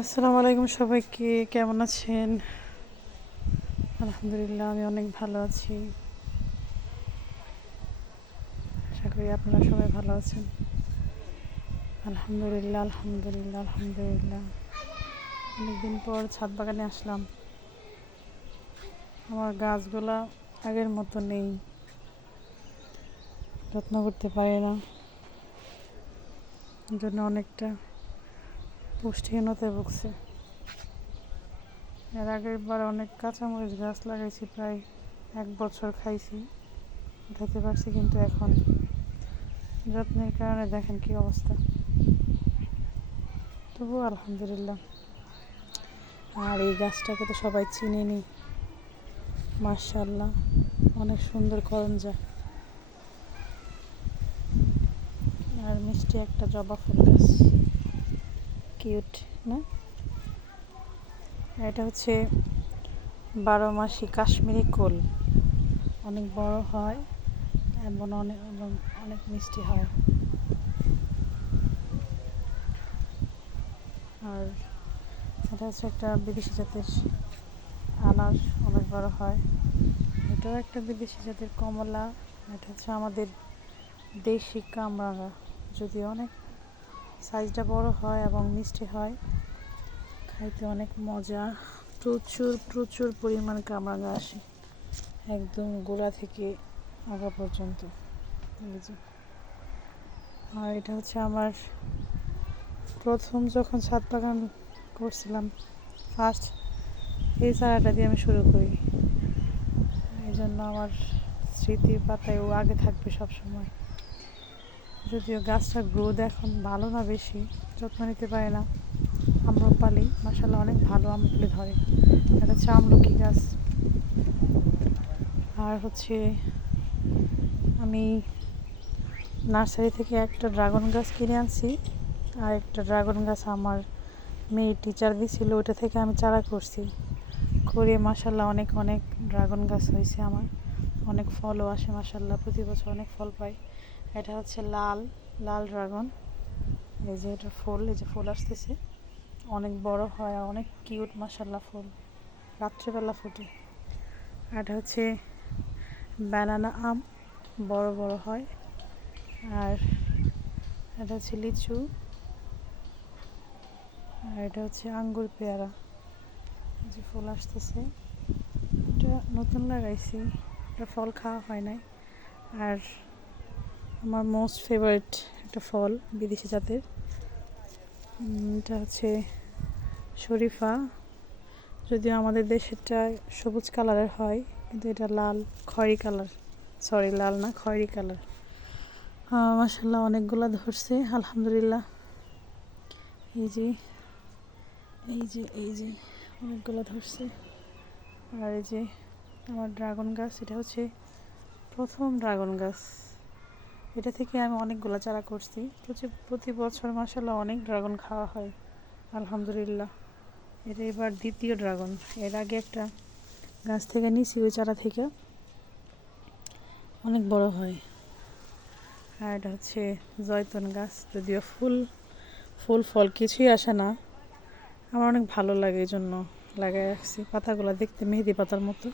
আসসালামু আলাইকুম সবাইকে, কেমন আছেন? আলহামদুলিল্লাহ, আমি অনেক ভালো আছি। আশা করি আপনারা সবাই ভালো আছেন। আলহামদুলিল্লাহ আলহামদুলিল্লাহ আলহামদুলিল্লাহ। অনেকদিন পর ছাদ বাগানে আসলাম। আমার গাছগুলা আগের মতো নেই, যত্ন করতে পারি না, এর জন্য অনেকটা পুষ্টিহীনতায় ভুগছে। এর আগের বার অনেক কাঁচামরিচ গাছ লাগাইছি, প্রায় 1 বছর খাইছি, উঠাতে পারছি, কিন্তু এখন যত্নের কারণে দেখেন কি অবস্থা। তবুও আলহামদুলিল্লাহ। আর এই গাছটাকে তো সবাই চিনেনি, মাশাআল্লাহ, অনেক সুন্দর করঞ্জা আর মিষ্টি একটা জবা ফুল গাছ, কিউট না? এটা হচ্ছে 12 মাসি কাশ্মীরি কোল, অনেক বড় হয় এবং অনেক মিষ্টি হয়। আর এটা হচ্ছে একটা বিদেশি জাতের আনার, অনেক বড় হয়। এটাও একটা বিদেশি জাতের কমলা। এটা হচ্ছে আমাদের দেশি কামরাঙা, যদিও অনেক সাইজটা বড় হয় এবং মিষ্টি হয়, খাইতে অনেক মজা। প্রচুর প্রচুর পরিমাণ কামরাঙা আসে, একদম গোড়া থেকে আগা পর্যন্ত। আর এটা হচ্ছে আমার প্রথম যখন ছাদ বাগান করছিলাম, ফার্স্ট এই চারাটা দিয়ে আমি শুরু করি, এই জন্য আমার স্মৃতির পাতায় ও আগে থাকবে সব সময়। যদিও গাছটার গ্রোথ এখন ভালো না, বেশি যত্ন নিতে পারে না। আম্রপালি মাশাআল্লাহ অনেক ভালো আম্রপালি ধরে। এটা হচ্ছে আমলকি গাছ। আর হচ্ছে আমি নার্সারি থেকে একটা ড্রাগন গাছ কিনে আনছি, আর একটা ড্রাগন গাছ আমার মেয়ে টিচার দিয়েছিল, ওইটা থেকে আমি চারা করছি, করে মাশাআল্লাহ অনেক অনেক ড্রাগন গাছ হয়েছে আমার, অনেক ফলও আসে মাশাআল্লাহ, প্রতি বছর অনেক ফল পাই। এটা হচ্ছে লাল লাল ড্রাগন, এই যে এটা ফুল, এই যে ফুল আসতেছে, অনেক বড় হয় আর অনেক কিউট মাশাআল্লাহ ফুল, রাত্রেবেলা ফুটে। আর এটা হচ্ছে ব্যানানা আম, বড় বড় হয়। আর এটা হচ্ছে লিচু। আর এটা হচ্ছে আঙ্গুর পেয়ারা, যে ফুল আসতেছে, এটা নতুন লাগাইছি, এটা ফল খাওয়া হয় নাই। আর আমার মোস্ট ফেভারিট একটা ফল বিদেশি জাতের, এটা হচ্ছে শরীফা। যদিও আমাদের দেশেরটা সবুজ কালারের হয়, কিন্তু এটা লাল খয়েরি কালার, সরি লাল না, খয়েরি কালার। মাশাআল্লাহ অনেকগুলা ধরছে আলহামদুলিল্লাহ। এই যে এই যে এই যে অনেকগুলো ধরছে। আর এই যে আমার ড্রাগন গাছ, এটা হচ্ছে প্রথম ড্রাগন গাছ, এটা থেকে আমি অনেকগুলো চারা করছি, প্রতি বছর মাশাআল্লাহ অনেক ড্রাগন খাওয়া হয় আলহামদুলিল্লাহ। এটা এবার দ্বিতীয় ড্রাগন, এর আগে একটা গাছ থেকে নিছি, ওই চারা থেকে অনেক বড় হয়। আর এটা হচ্ছে জয়তুন গাছ, যদিও ফুল ফুল ফল কিছুই আসে না, আমার অনেক ভালো লাগে, এই জন্য লাগাই রাখছি। পাতাগুলো দেখতে মেহেদি পাতার মতো,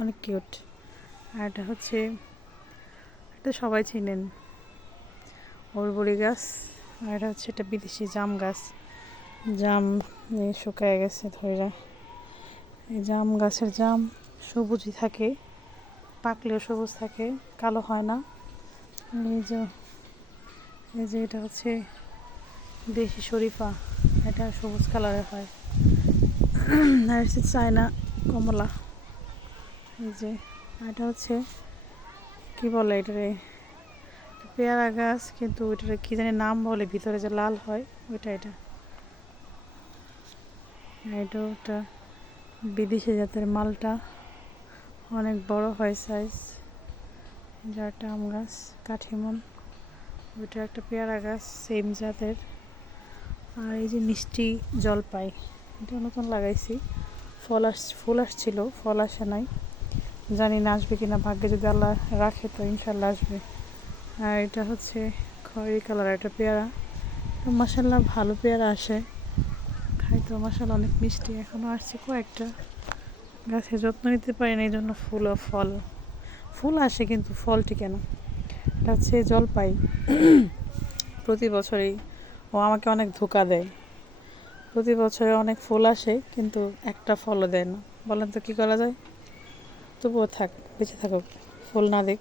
অনেক কিউট। আর এটা হচ্ছে, এটা সবাই চিনেন, ওরবড়ি গাছ। আর এটা হচ্ছে একটা বিদেশি জাম গাছ, জাম শুকায় গেছে ধরে। এই জাম গাছের জাম সবুজই থাকে, পাকলেও সবুজ থাকে, কালো হয় না। এই যে এটা হচ্ছে দেশি শরীফা, এটা সবুজ কালারের হয়। আর হচ্ছে চায়না কমলা। এই যে এটা হচ্ছে কি বলে এটারে, পেয়ারা গাছ, কিন্তু ওইটারে কি জানি নাম বলে, ভিতরে যে লাল হয় ওইটা। এটা ওটা বিদেশি জাতের মালটা, অনেক বড় হয় সাইজ। এটা একটা আম গাছ, কাঠিমন, ওইটা একটা পেয়ারা গাছ সেম জাতের। আর এই যে মিষ্টি জলপাই, এটা নতুন লাগাইছি, ফুল আসছিল, ফল আসে নাই, জানি না আসবে কিনা, ভাগ্যে যদি আল্লাহ রাখে তো ইনশাল্লাহ আসবে। আর এটা হচ্ছে খয়েরি কালার একটা পেয়ারা, তো মাশাআল্লাহ ভালো পেয়ারা আসে, খাইতে তো মাশাআল্লাহ অনেক মিষ্টি। এখনো আসছে কয়েকটা, গাছে যত্ন নিতে পারি না, এই জন্য ফুল ও ফল, ফুল আসে কিন্তু ফল টিকে না। এটা হচ্ছে জলপাই। প্রতি বছরেই ও আমাকে অনেক ধোঁকা দেয়। প্রতি বছরে অনেক ফুল আসে কিন্তু একটা ফলও দেয় না। বলেন তো কী করা যায়? তবুও থাক, বেঁচে থাকুক, ফুল না দেখ,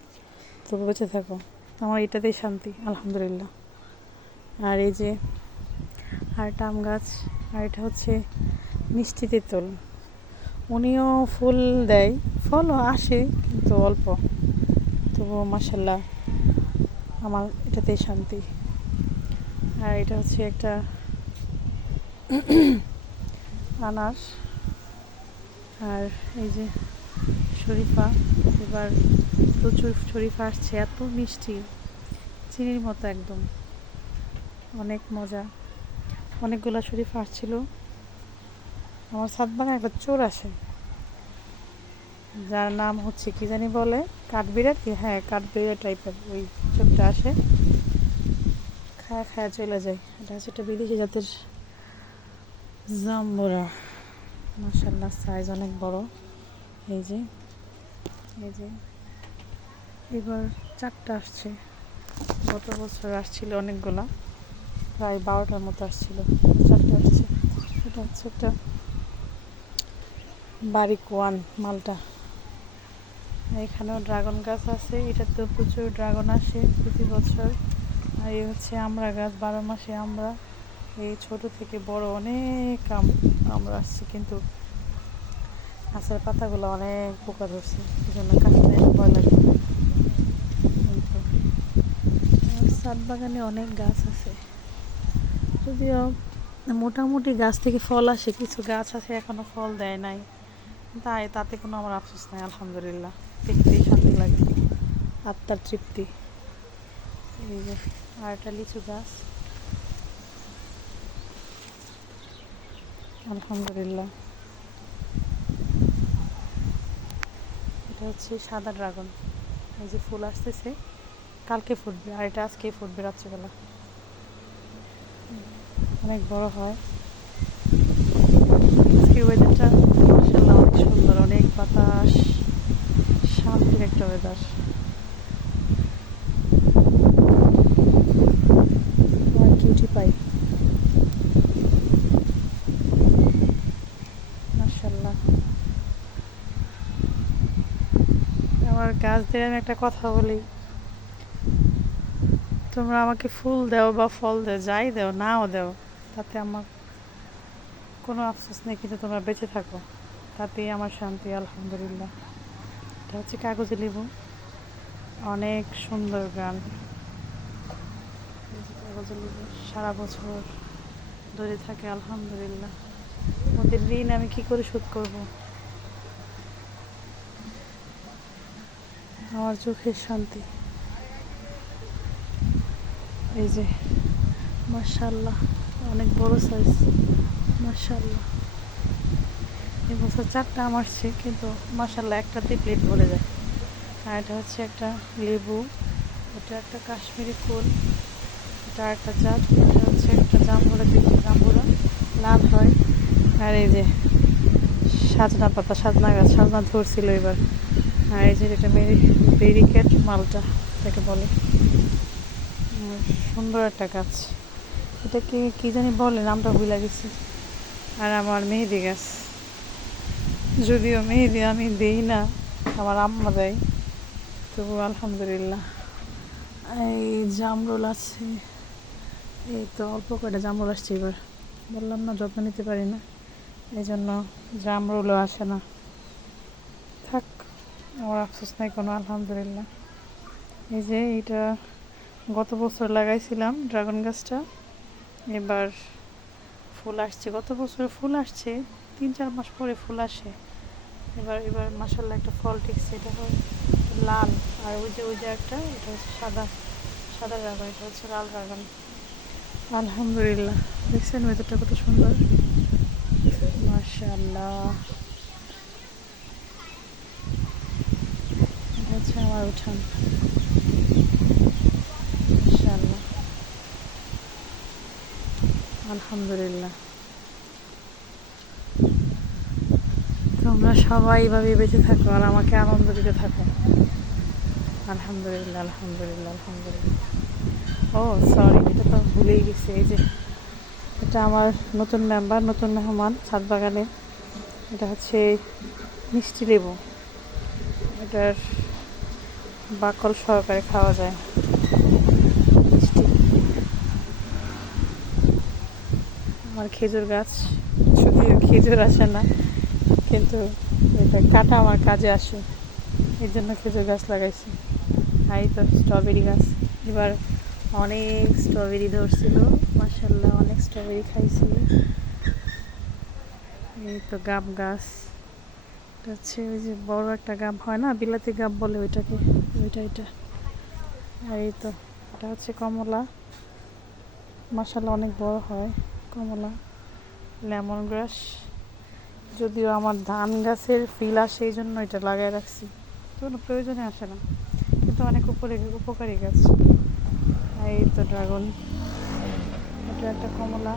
তবু বেঁচে থাকো। আমার এটাতেই শান্তি, আলহামদুলিল্লাহ। আর এই যে আরেকটা আম গাছ, আর এটা হচ্ছে মিষ্টি তেঁতুল। উনিও ফুল দেয়, ফলও আসে কিন্তু অল্প, তবুও মাশাআল্লাহ আমার এটাতেই শান্তি। আর এটা হচ্ছে একটা আনার। আর এই যে শরীফা, এবার প্রচুর শরীফা আসছে, এত মিষ্টি, চিনির মতো একদম, অনেক মজা। অনেকগুলো শরীফা আসছিল। আমার ছাদ বাগানে একটা চোর আসে, যার নাম হচ্ছে কি জানি বলে, কাঠবিড়ালি, হ্যাঁ কাঠবিড়া টাইপের ওই চোরটা আসে, খায়া খায়া চলে যায়। এটা হচ্ছে একটা বিদেশি জাতের জাম্বুরা, মাশাআল্লাহ সাইজ অনেক বড়। এই যে এই যে এবার 4টা আসছে, গত বছর আসছিল অনেকগুলা, প্রায় 12টার মতো আসছিল, 4টা আসছে। এটা হচ্ছে একটা বারিক ওয়ান মালটা। এখানেও ড্রাগন গাছ আছে, এটাতেও প্রচুর ড্রাগন আসে প্রতি বছর। আর এই হচ্ছে আমড়া গাছ, 12 মাসে আমরা, এই ছোট থেকে বড় অনেক আমরা আসছি, কিন্তু গাছের পাতাগুলো অনেক পোকা ধরছে, এই জন্য কাটতে ভয় লাগে। কিন্তু ছাদ বাগানে অনেক গাছ আছে, যদিও মোটামুটি গাছ থেকে ফল আসে, কিছু গাছ আছে এখনো ফল দেয় নাই, তাতে কোনো আমার আফসোস নাই, আলহামদুলিল্লাহ। দেখতেই শান্তি লাগে, আত্মার তৃপ্তি। এই যে আর একটা লিচু গাছ, আলহামদুলিল্লাহ। এটা হচ্ছে সাদা ড্রাগন, এই যে ফুল আসতেছে, কালকে ফুটবে, আর এটা আজকেই ফুটবে রাত্রিবেলা, অনেক বড় হয়। আজকের ওয়েদারটা মাশাআল্লাহ অনেক সুন্দর, অনেক বাতাস, শান্তির একটা ওয়েদার। আর কিউটি পাই, মাশাআল্লাহ। আমার গাছদের আমি একটা কথা বলি, তোমরা আমাকে ফুল দাও বা ফল দাও, যাই দাও নাও দাও, তাতে আমার কোনো আফসোস নেই, কিন্তু তোমরা বেঁচে থাকো, তাতেই আমার শান্তি, আলহামদুলিল্লাহ। এটা হচ্ছে কাগজি লেবু, অনেক সুন্দর গান। কাগজি লেবু সারা বছর ধরে থাকে, আলহামদুলিল্লাহ। ওদের ঋণ আমি কি করে শোধ করব? আমার চোখের শান্তি। এই যে মাশাআল্লাহ অনেক বড় সাইজ, মাশাআল্লাহ। এবছর 4টা আম আসছে, কিন্তু মাশাআল্লাহ একটাতেই প্লেট ভরে যায়। আর এটা হচ্ছে একটা লেবু, এটা একটা কাশ্মীরি কুল, এটা একটা জাত, এটা হচ্ছে একটা জাম্বুরা, দেখি জাম্বুরা লাল হয়। আর এই যে সাজনা পাতা, সাজনা গাছ, সাজনা ধরছিল এবার। আর এই যে এটা ব্যারিকেড মালটা এটাকে বলে, সুন্দর একটা গাছ, এটাকে কি জানি বলে, নামটা ভুলে গেছি। আর আমার মেহেদি গাছ, যদিও মেহেদি আমি দিই না, আমার আম্মা দেয়, তবু আলহামদুলিল্লাহ। এই জামরুল আছে, এই তো অল্প কটা জামরুল আসছে এবার, বললাম না যত্ন নিতে পারি না, এই জন্য জামরুলও আসে না, থাক, আমার আফসোস নাই কোনো, আলহামদুলিল্লাহ। এই যে এটা গত বছর লাগাইছিলাম ড্রাগন গাছটা, এবার ফুল আসছে, গত বছর ফুল আসছে, 3-4 মাস পরে ফুল আসে। এবার মাশাআল্লাহ একটা ফল ঠিকছে, এটা হয় লাল, আর ওই যে একটা, এটা হচ্ছে সাদা, সাদা ড্রাগন, এটা হচ্ছে লাল ড্রাগন, আলহামদুলিল্লাহ। দেখছেন ওয়েদারটা কত সুন্দর, মাশাআল্লাহ। এটা হচ্ছে আমার উঠান, মাশাআল্লাহ, আলহামদুলিল্লাহ। তোমরা সবাই এইভাবে বেঁচে থাকো আর আমাকে আনন্দ দিতে থাকো। আলহামদুলিল্লাহ, আলহামদুলিল্লাহ, আলহামদুলিল্লাহ। ও সরি, এটা তো ভুলেই গেছি। এই যে এটা আমার নতুন মেম্বার, নতুন মেহমান ছাদ বাগানে। এটা হচ্ছে মিষ্টি লেবু। এটার বাকল সহকারে খাওয়া যায়, মিষ্টি। আমার খেজুর গাছ, যদিও খেজুর আসে না, কিন্তু এটা কাটা আমার কাজে আসে, এই জন্য খেজুর গাছ লাগাইছি। আর এই তো স্ট্রবেরি গাছ, এবার অনেক স্ট্রবেরি ধরছিল, মাশাআল্লাহ অনেক স্ট্রবেরি খাইছি। এই তো গাব গাছ, এটা হচ্ছে ওই যে বড় একটা গাব হয় না, বিলাতি গাব বলে ওইটাকে, এটা। আর এই তো এটা হচ্ছে কমলা, মাশাআল্লাহ অনেক বড় হয় কমলা। লেমন গ্রাস, যদিও আমার ধান গাছের ফিল আসে এই জন্য এটা লাগাই রাখছি, কোনো প্রয়োজনে আসে না, কিন্তু অনেক উপকারী গাছ। আর এই তো ড্রাগন, এটা একটা কমলা।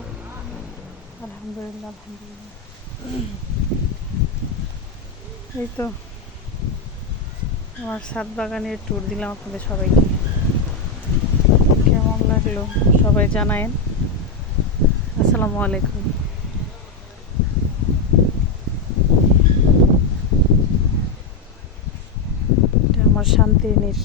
আলহামদুলিল্লাহ, আলহামদুলিল্লাহ। এই তো আমার ছাদ বাগানের ট্যুর দিলাম আপনাদের সবাইকে। কেমন লাগলো সবাই জানায়েন। আসসালামু আলাইকুম। এটা আমার শান্তির নির।